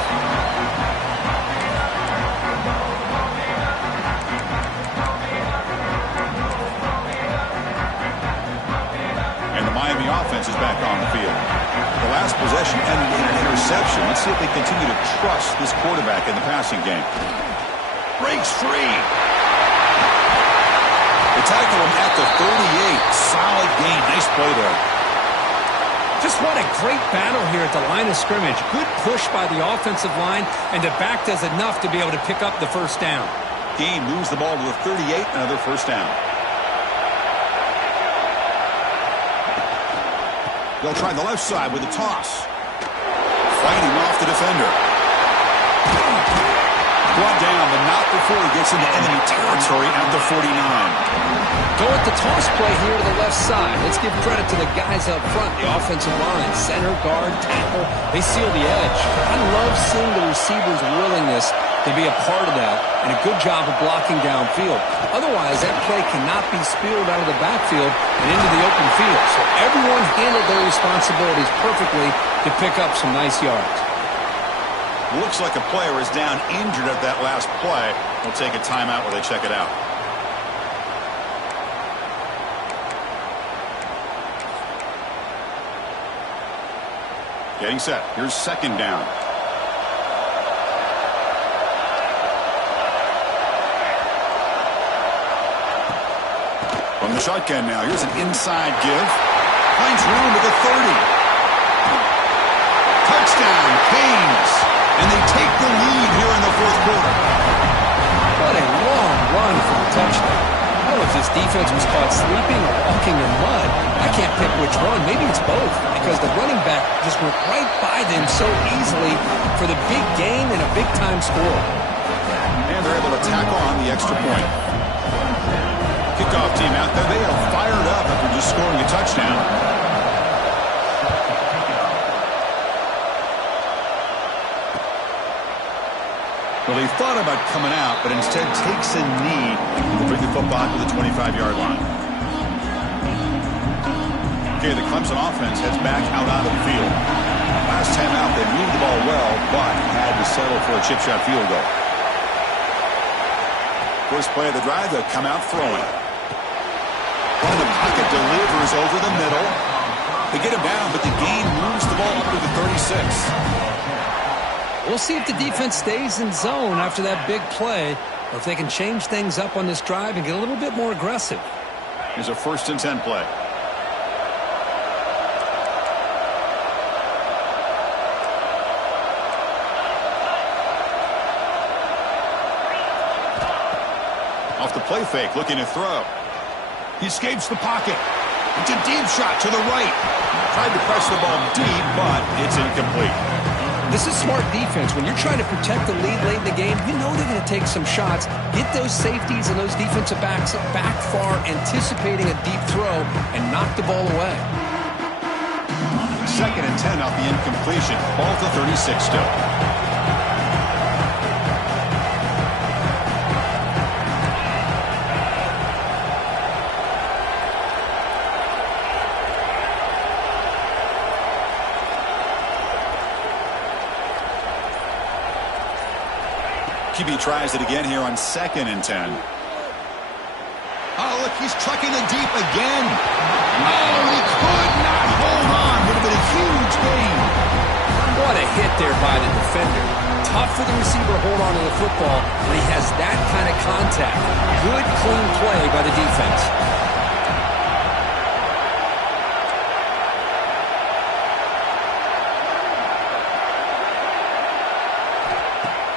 And the Miami offense is back on the field. The last possession ended in an interception. Let's see if they continue to trust this quarterback in the passing game. Breaks free. They tackle him at the 38. Solid gain. Nice play there. Just what a great battle here at the line of scrimmage. Good push by the offensive line, and the back does enough to be able to pick up the first down. Gain moves the ball to the 38. Another first down. They'll try the left side with a toss. Fighting off the defender. Brought down, but not before he gets into enemy territory at the 49. Go with the toss play here to the left side. Let's give credit to the guys up front, the offensive line, center, guard, tackle. They seal the edge. I love seeing the receiver's willingness to be a part of that, and a good job of blocking downfield. Otherwise, that play cannot be spilled out of the backfield and into the open field. So everyone handled their responsibilities perfectly to pick up some nice yards. Looks like a player is down injured at that last play. We'll take a timeout while they check it out. Getting set. Here's second down. From the shotgun now. Here's an inside give. Finds room at the 30. Touchdown, Canes. And they take the lead here in the fourth quarter. What a long run for a touchdown. I don't know if this defense was caught sleeping or walking in mud. I can't pick which one. Maybe it's both, because the running back just went right by them so easily for the big gain and a big-time score. And they're able to tack on the extra point. Kickoff team out there. They are fired up after just scoring a touchdown. Well, he thought about coming out, but instead takes a knee to bring the football to the 25-yard line. Okay, the Clemson offense heads back out onto the field. Last time out, they moved the ball well, but had to settle for a chip shot field goal. First play of the drive, they'll come out throwing. From the pocket, delivers over the middle. They get him down, but the gain moves the ball up to the 36. We'll see if the defense stays in zone after that big play, or if they can change things up on this drive and get a little bit more aggressive. Here's a 1st and 10 play. Off the play fake, looking to throw. He escapes the pocket. It's a deep shot to the right. Tried to press the ball deep, but it's incomplete. This is smart defense. When you're trying to protect the lead late in the game, you know they're going to take some shots, get those safeties and those defensive backs back far, anticipating a deep throw, and knock the ball away. 2nd and 10 off the incompletion. Ball to 36 still. QB tries it again here on 2nd and 10. Oh, look, he's trucking it deep again. Oh, he could not hold on. Would have been a huge gain. What a hit there by the defender. Tough for the receiver to hold on to the football when he has that kind of contact. Good, clean play by the defense.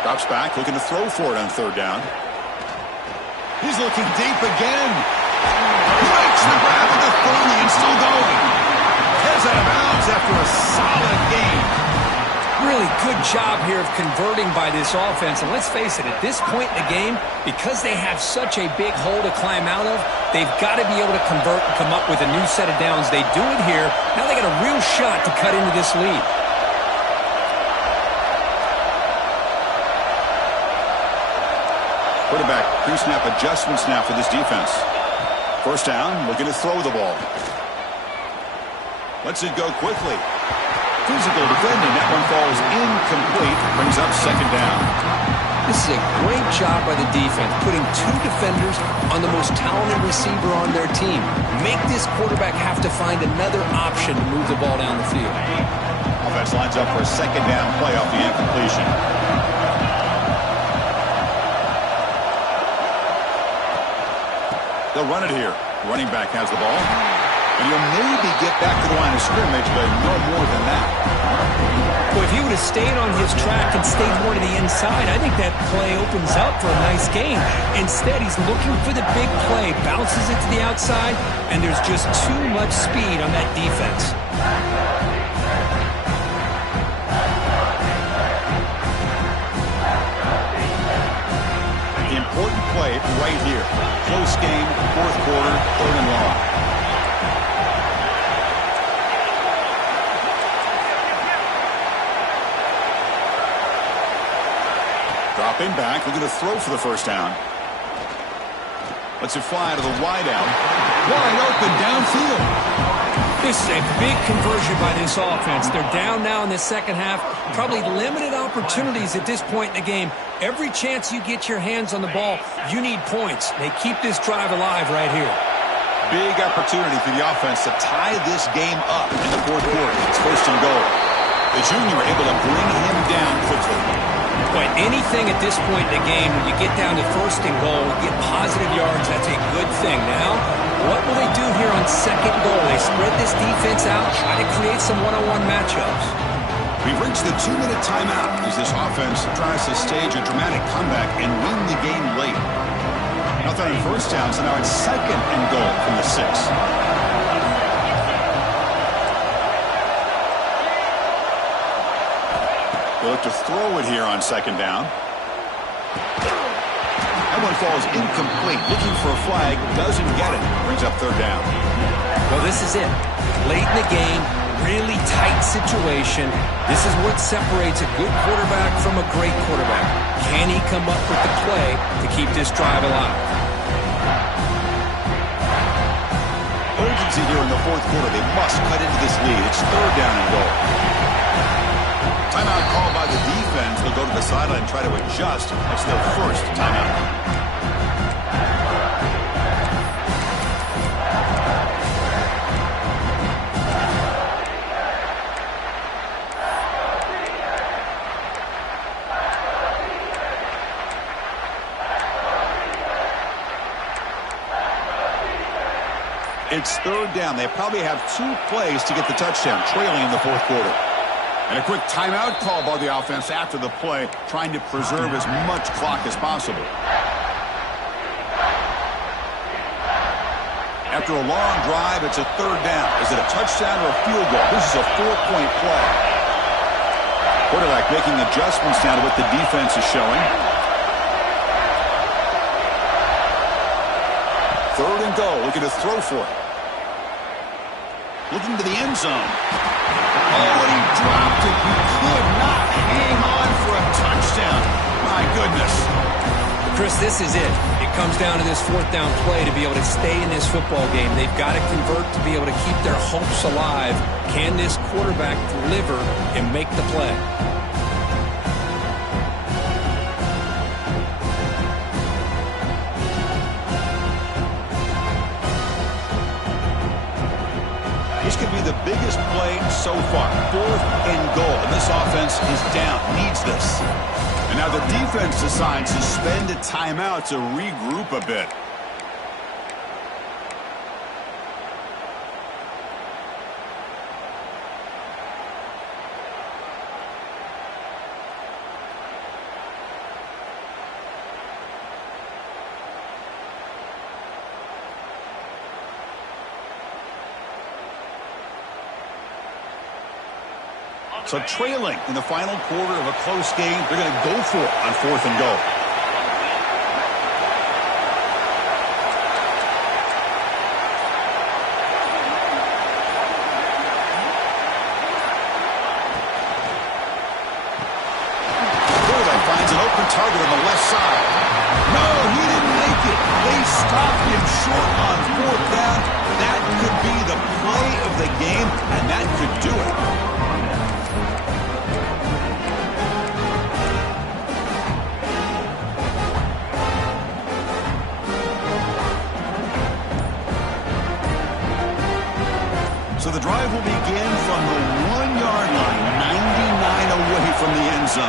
Drops back, looking to throw for it on 3rd down. He's looking deep again. Breaks the grab at the 30 and still going. Heads out of bounds after a solid gain. Really good job here of converting by this offense. And let's face it, at this point in the game, because they have such a big hole to climb out of, they've got to be able to convert and come up with a new set of downs. They do it here. Now they got a real shot to cut into this lead. Quarterback pre-snap adjustments now for this defense. 1st down, looking to throw the ball. Lets it go quickly. Physical defending. That one falls incomplete. Brings up second down. This is a great job by the defense, putting two defenders on the most talented receiver on their team. Make this quarterback have to find another option to move the ball down the field. Offense lines up for a second down play off the incompletion. They'll run it here. Running back has the ball. And he'll maybe get back to the line of scrimmage, but no more than that. Well, if he would have stayed on his track and stayed more to the inside, I think that play opens up for a nice game. Instead, he's looking for the big play, bounces it to the outside, and there's just too much speed on that defense. Important play right here. Close game, fourth quarter, third and long. Dropping back, looking to throw for the first down. Lets it fly to the wide out. Wide open downfield. This is a big conversion by this offense. They're down now in the second half. Probably limited opportunities at this point in the game. Every chance you get your hands on the ball, you need points. They keep this drive alive right here. Big opportunity for the offense to tie this game up in the fourth quarter. It's first and goal. The junior able to bring him down quickly. But anything at this point in the game, when you get down to first and goal, get positive yards, that's a good thing. Now, what will they do here on second goal? They spread this defense out, try to create some one-on-one matchups. We've reached the 2-minute timeout as this offense tries to stage a dramatic comeback and win the game late. Nothing on first down, so now it's second and goal from the 6. They look to throw it here on second down. That one falls incomplete. Looking for a flag. Doesn't get it. Brings up third down. Well, this is it. Late in the game, really tight situation. This is what separates a good quarterback from a great quarterback. Can he come up with the play to keep this drive alive? Urgency here in the fourth quarter. They must cut into this lead. It's third down and goal. Timeout called by the defense. They'll go to the sideline and try to adjust. That's their first timeout. It's third down. They probably have 2 plays to get the touchdown, trailing in the fourth quarter. And a quick timeout call by the offense after the play, trying to preserve as much clock as possible. After a long drive, it's a third down. Is it a touchdown or a field goal? This is a 4-point play. Quarterback making adjustments now to what the defense is showing. Third and goal, looking to throw for it. Looking to the end zone. Oh, and he dropped it. He could not hang on for a touchdown. My goodness. Chris, this is it. It comes down to this fourth down play to be able to stay in this football game. They've got to convert to be able to keep their hopes alive. Can this quarterback deliver and make the play? This could be the biggest play so far. Fourth and goal. And this offense is down. Needs this. And now the defense decides to spend a timeout to regroup a bit. So trailing in the final quarter of a close game, they're going to go for it on fourth and goal. Quarterback finds an open target on the left side. No, he didn't make it. They stopped him short on fourth down. That could be the play of the game, and that could do it.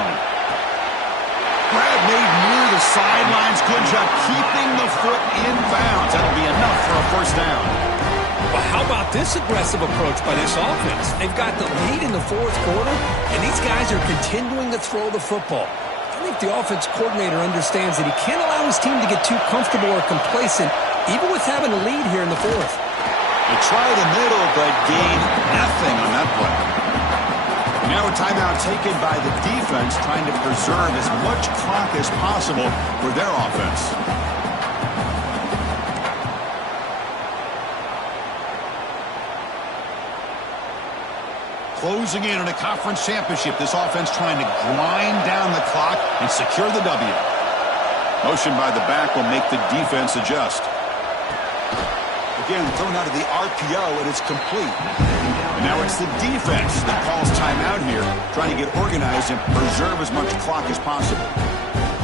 zone. Grab made near the sidelines. Good job keeping the foot in bounds. That'll be enough for a first down. Well, how about this aggressive approach by this offense? They've got the lead in the fourth quarter, and these guys are continuing to throw the football. I think the offense coordinator understands that he can't allow his team to get too comfortable or complacent, even with having a lead here in the fourth. They try the middle, but gain nothing on that play. And now a timeout taken by the defense, trying to preserve as much clock as possible for their offense. Closing in on a conference championship, this offense trying to grind down the clock and secure the W. Motion by the back will make the defense adjust. Again, thrown out of the RPO, and it's complete. And now it's the defense that calls timeout here, trying to get organized and preserve as much clock as possible.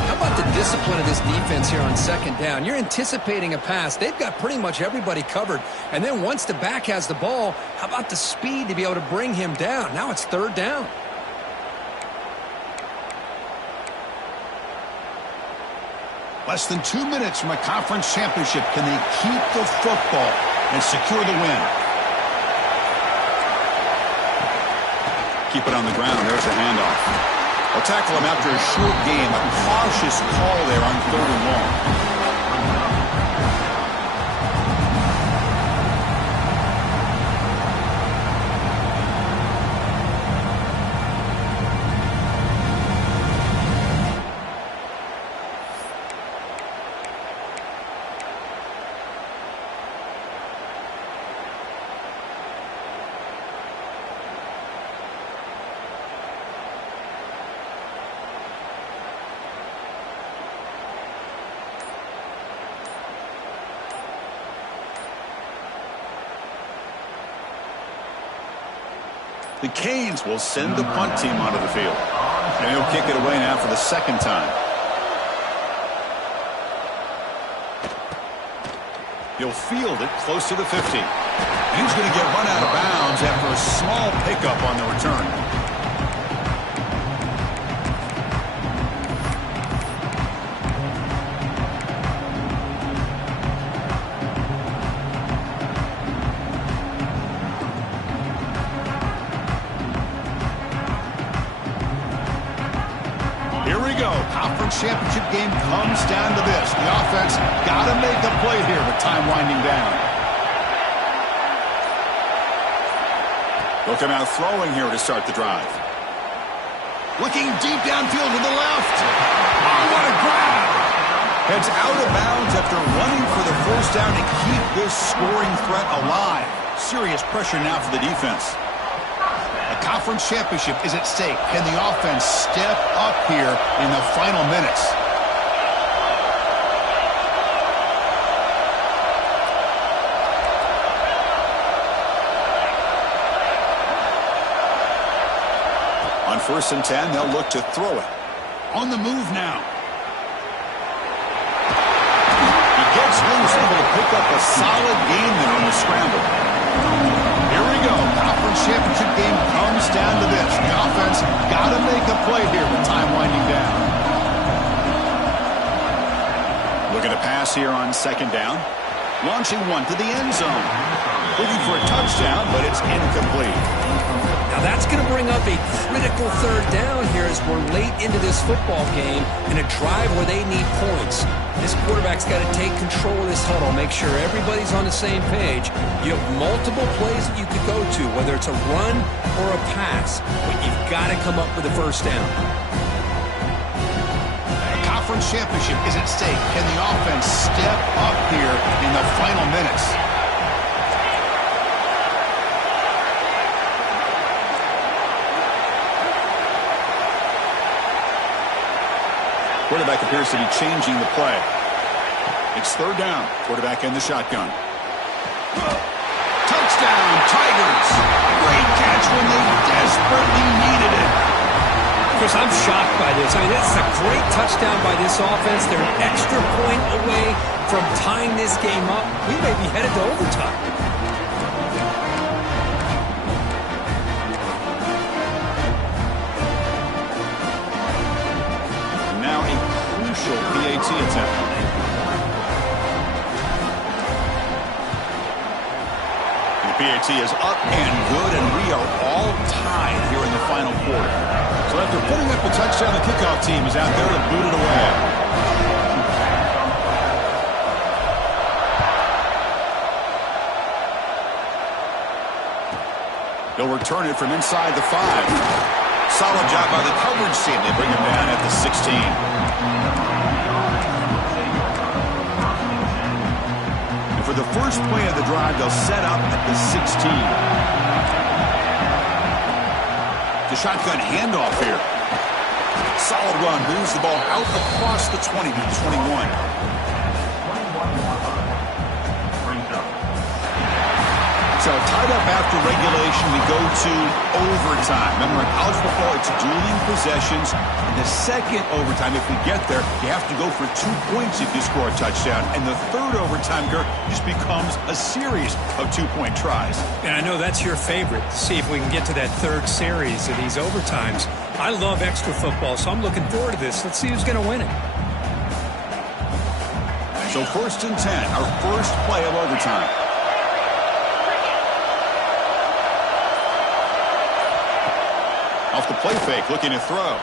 How about the discipline of this defense here on second down? You're anticipating a pass. They've got pretty much everybody covered. And then once the back has the ball, how about the speed to be able to bring him down? Now it's third down. Less than 2 minutes from a conference championship. Can they keep the football and secure the win? Keep it on the ground. There's a handoff. They'll tackle him after a short game. A cautious call there on 3rd and long. The Canes will send the punt team onto the field. And he'll kick it away now for the second time. He'll field it close to the 50. And he's going to get run out of bounds after a small pickup on the return. Championship game comes down to this. The offense got to make a play here with time winding down. They'll come out throwing here to start the drive. Looking deep downfield to the left. Oh, what a grab! Heads out of bounds after running for the first down to keep this scoring threat alive. Serious pressure now for the defense. Conference championship is at stake. Can the offense step up here in the final minutes? On 1st and 10, they'll look to throw it. On the move now. He gets loose, able to pick up a solid gain there on the scramble. Here we go. Conference championship game comes down to this. The offense got to make a play here with time winding down. Looking to pass here on 2nd down. Launching one to the end zone. Looking for a touchdown, but it's incomplete. Now that's going to bring up a critical 3rd down here as we're late into this football game in a drive where they need points. This quarterback's got to take control of this huddle, make sure everybody's on the same page. You have multiple plays that you could go to, whether it's a run or a pass, but you've got to come up with a first down. A conference championship is at stake. Can the offense step up here in the final minutes? Quarterback appears to be changing the play. It's 3rd down. Quarterback in the shotgun. Touchdown, Tigers. Great catch when they desperately needed it. Chris, I'm shocked by this. I mean, this is a great touchdown by this offense. They're an extra point away from tying this game up. We may be headed to overtime. PAT attempt. The PAT is up and good, and we are all tied here in the final quarter. So after putting up a touchdown, the kickoff team is out there to boot it away. They'll return it from inside the 5. Solid job by the coverage team. They bring him down at the 16. And for the first play of the drive, they'll set up at the 16. The shotgun handoff here. Solid run. Moves the ball out across the 20 to the 21. So tied up after regulation, we go to overtime. Remember, in college football, it's dueling possessions. In the second overtime, if we get there, you have to go for 2 points if you score a touchdown. And the third overtime, Kirk, just becomes a series of 2-point tries. And I know that's your favorite. See if we can get to that third series of these overtimes. I love extra football, so I'm looking forward to this. Let's see who's going to win it. So 1st and 10, our first play of overtime. Off the play fake, looking to throw.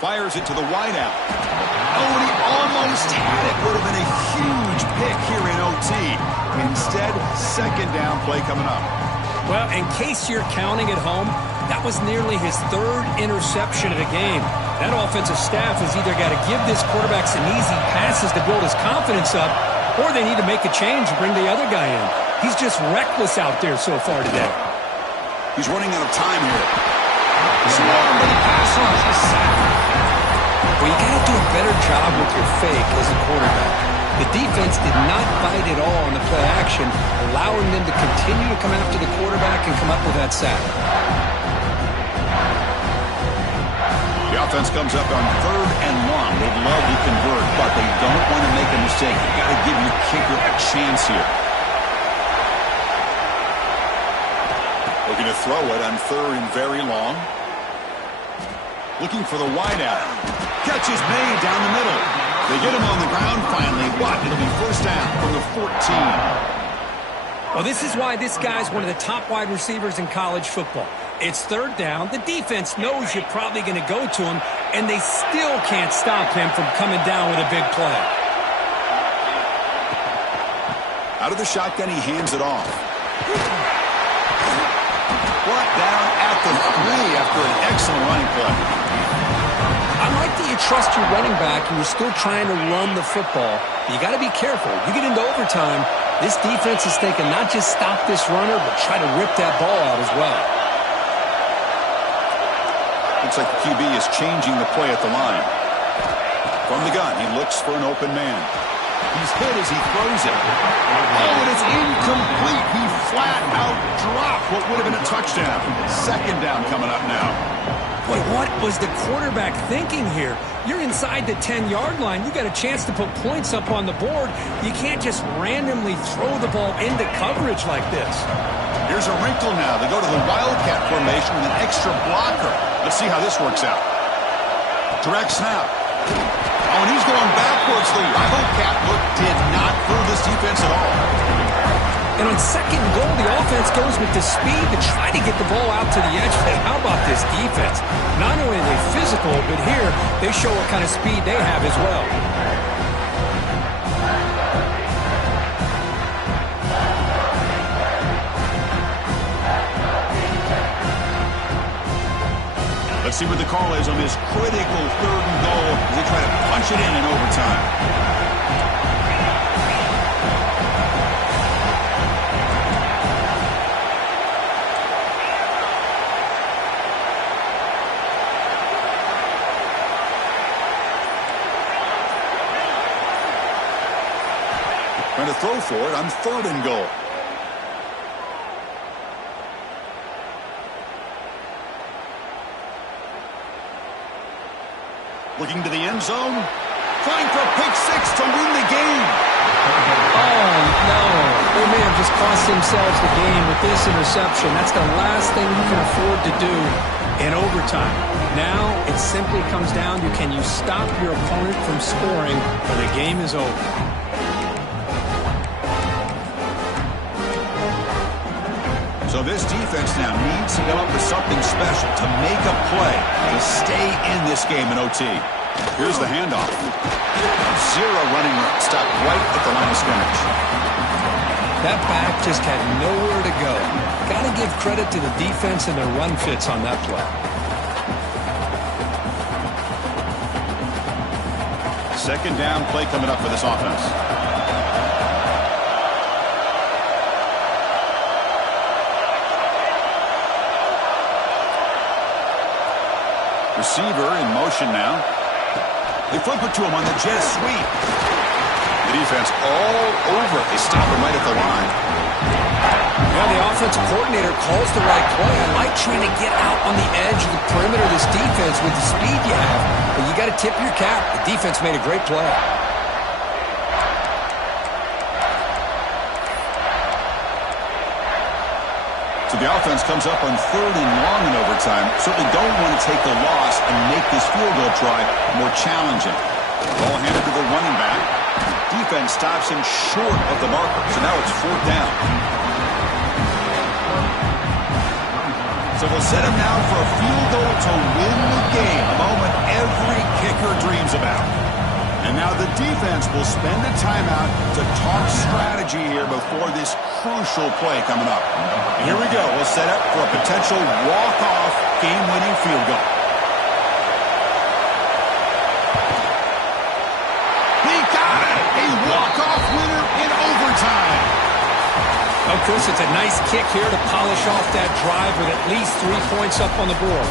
Fires it to the wideout. Oh, and he almost had it. Would have been a huge pick here in OT. Instead, second down play coming up. Well, in case you're counting at home, that was nearly his 3rd interception of the game. That offensive staff has either got to give this quarterback some easy passes to build his confidence up, or they need to make a change and bring the other guy in. He's just reckless out there so far today. He's running out of time here. Small, but he passes a sack. Well, you got to do a better job with your fake as a quarterback. The defense did not bite at all on the play action, allowing them to continue to come after the quarterback and come up with that sack. The offense comes up on 3rd and long. They'd love to convert, but they don't want to make a mistake. You've got to give your kicker a chance here. Looking to throw it on 3rd and very long. Looking for the wideout. Catch is made down the middle. They get him on the ground finally. What? It'll be 1st down from the 14. Well, this is why this guy's one of the top wide receivers in college football. It's 3rd down. The defense knows you're probably going to go to him, and they still can't stop him from coming down with a big play. Out of the shotgun, he hands it off. Brought down at the 3 after an excellent running play. I like that you trust your running back and you're still trying to run the football. You got to be careful. You get into overtime, this defense is thinking not just stop this runner, but try to rip that ball out as well. Looks like the QB is changing the play at the line. From the gun, he looks for an open man. He's hit as he throws it. Oh, and it's incomplete. He flat out dropped what would have been a touchdown. 2nd down coming up now. Boy, what was the quarterback thinking here? You're inside the 10-yard line. You got a chance to put points up on the board. You can't just randomly throw the ball into coverage like this. Here's a wrinkle now. They go to the Wildcat formation with an extra blocker. Let's see how this works out. Direct snap. Oh, and he's going backwards. The Wildcat look did not fool this defense at all. And on 2nd and goal, the offense goes with the speed to try to get the ball out to the edge. But how about this defense? Not only are they physical, but here they show what kind of speed they have as well. Let's see what the call is on this critical 3rd and goal as they try to punch it in overtime. Trying to throw for it on 3rd and goal. Looking to the end zone. Trying for a pick 6 to win the game. Oh, no. They may have just cost themselves the game with this interception. That's the last thing you can afford to do. in overtime. Now it simply comes down to, can you stop your opponent from scoring or the game is over. So this defense now needs to come up with something special to make a play to stay in this game in OT. Here's the handoff. Zero running room. Stopped right at the line of scrimmage. That back just had nowhere to go. Got to give credit to the defense and their run fits on that play. Second down play coming up for this offense. Receiver in motion now. They flip it to him on the jet sweep. The defense all over it. They stop him right at the line. Yeah, the offensive coordinator calls the right play. I like trying to get out on the edge of the perimeter of this defense with the speed you have. But you got to tip your cap. The defense made a great play. So the offense comes up on 3rd and long in overtime. Certainly don't want to take the loss and make this field goal try more challenging. Ball handed to the running back. Defense stops him short of the marker. So now it's 4th down. So we'll set him now for a field goal to win the game. A moment every kicker dreams about. And now the defense will spend a timeout to talk strategy here before this crucial play coming up. And here we go. We'll set up for a potential walk-off game-winning field goal. He got it! A walk-off winner in overtime. Of course, it's a nice kick here to polish off that drive with at least 3 points up on the board.